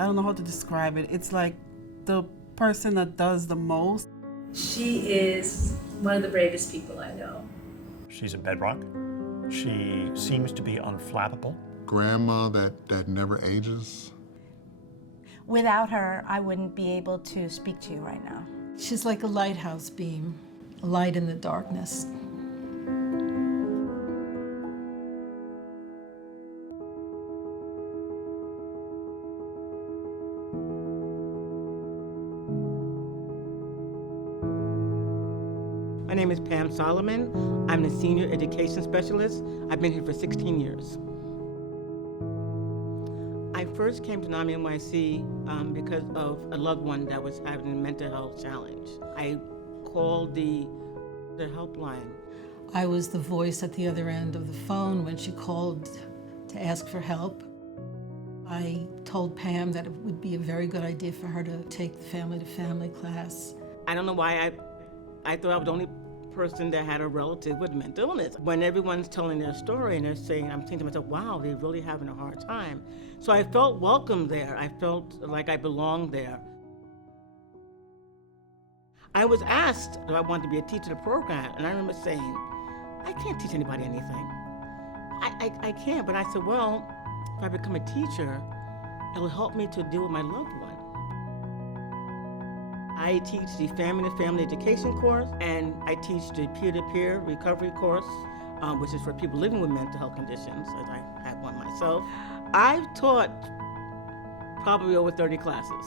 I don't know how to describe it. It's like the person that does the most. She is one of the bravest people I know. She's a bedrock. She seems to be unflappable. Grandma that never ages. Without her, I wouldn't be able to speak to you right now. She's like a lighthouse beam, a light in the darkness. My name is Pam Solomon. I'm the Senior Education Specialist. I've been here for 16 years. I first came to NAMI-NYC because of a loved one that was having a mental health challenge. I called the helpline. I was the voice at the other end of the phone when she called to ask for help. I told Pam that it would be a very good idea for her to take the family-to-family class. I don't know why I thought I was the only person that had a relative with mental illness. When everyone's telling their story and they're saying, I'm thinking to myself, wow, they're really having a hard time. So I felt welcome there. I felt like I belonged there. I was asked if I wanted to be a teacher of the program, and I remember saying, I can't teach anybody anything. I can't, but I said, well, if I become a teacher, it'll help me to deal with my loved one. I teach the family-to-family education course, and I teach the peer-to-peer recovery course, which is for people living with mental health conditions, as I have one myself. I've taught probably over 30 classes.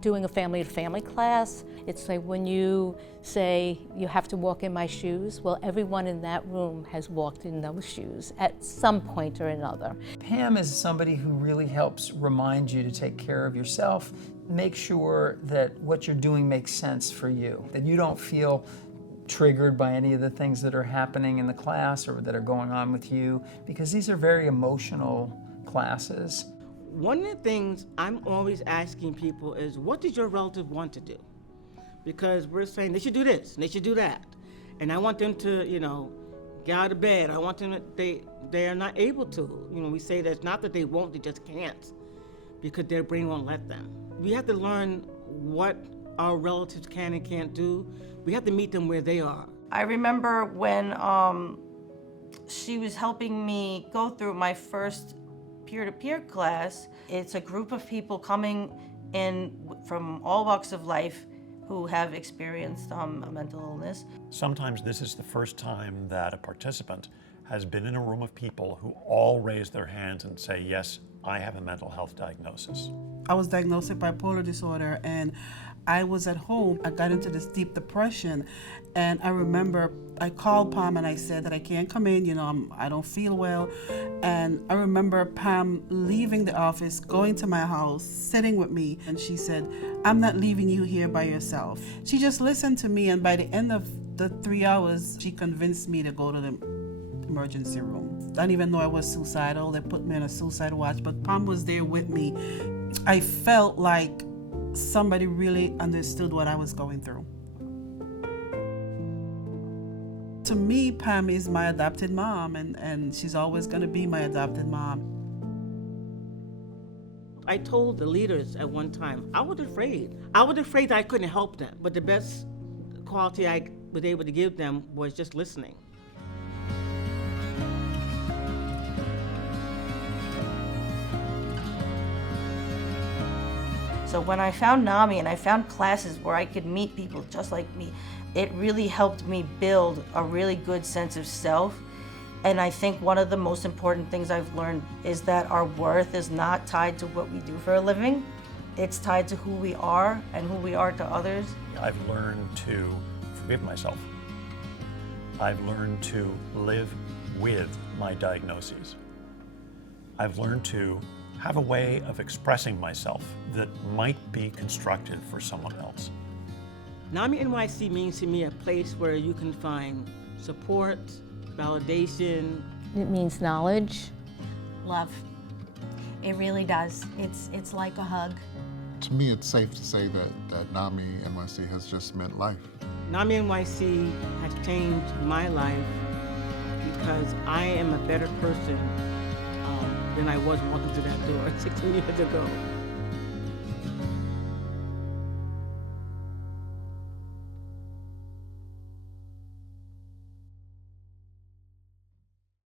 Doing a family-to-family class, it's like when you say you have to walk in my shoes, well, everyone in that room has walked in those shoes at some point or another. Pam is somebody who really helps remind you to take care of yourself, make sure that what you're doing makes sense for you, that you don't feel triggered by any of the things that are happening in the class or that are going on with you, because these are very emotional classes. One of the things I'm always asking people is, what does your relative want to do? Because we're saying they should do this, and they should do that. And I want them to, get out of bed. I want them to, they are not able to. We say that it's not that they won't, they just can't, because their brain won't let them. We have to learn what our relatives can and can't do. We have to meet them where they are. I remember when she was helping me go through my first peer-to-peer class. It's a group of people coming in from all walks of life who have experienced a mental illness. Sometimes this is the first time that a participant has been in a room of people who all raise their hands and say, yes, I have a mental health diagnosis. I was diagnosed with bipolar disorder, and I was at home. I got into this deep depression, and I remember I called Pam and I said that I can't come in, I don't feel well. And I remember Pam leaving the office, going to my house, sitting with me, and she said, I'm not leaving you here by yourself. She just listened to me, and by the end of the 3 hours, she convinced me to go to the emergency room. I didn't even know I was suicidal. They put me on a suicide watch, but Pam was there with me. I felt like somebody really understood what I was going through. To me, Pam is my adopted mom, and she's always going to be my adopted mom. I told the leaders at one time, I was afraid. I was afraid that I couldn't help them, but the best quality I was able to give them was just listening. So when I found NAMI and I found classes where I could meet people just like me, it really helped me build a really good sense of self. And I think one of the most important things I've learned is that our worth is not tied to what we do for a living. It's tied to who we are and who we are to others. I've learned to forgive myself. I've learned to live with my diagnoses. I've learned to have a way of expressing myself that might be constructive for someone else. NAMI-NYC means to me a place where you can find support, validation. It means knowledge. Love. It really does. It's like a hug. To me, it's safe to say that NAMI-NYC has just meant life. NAMI-NYC has changed my life because I am a better person than I was walking through that door 16 years ago.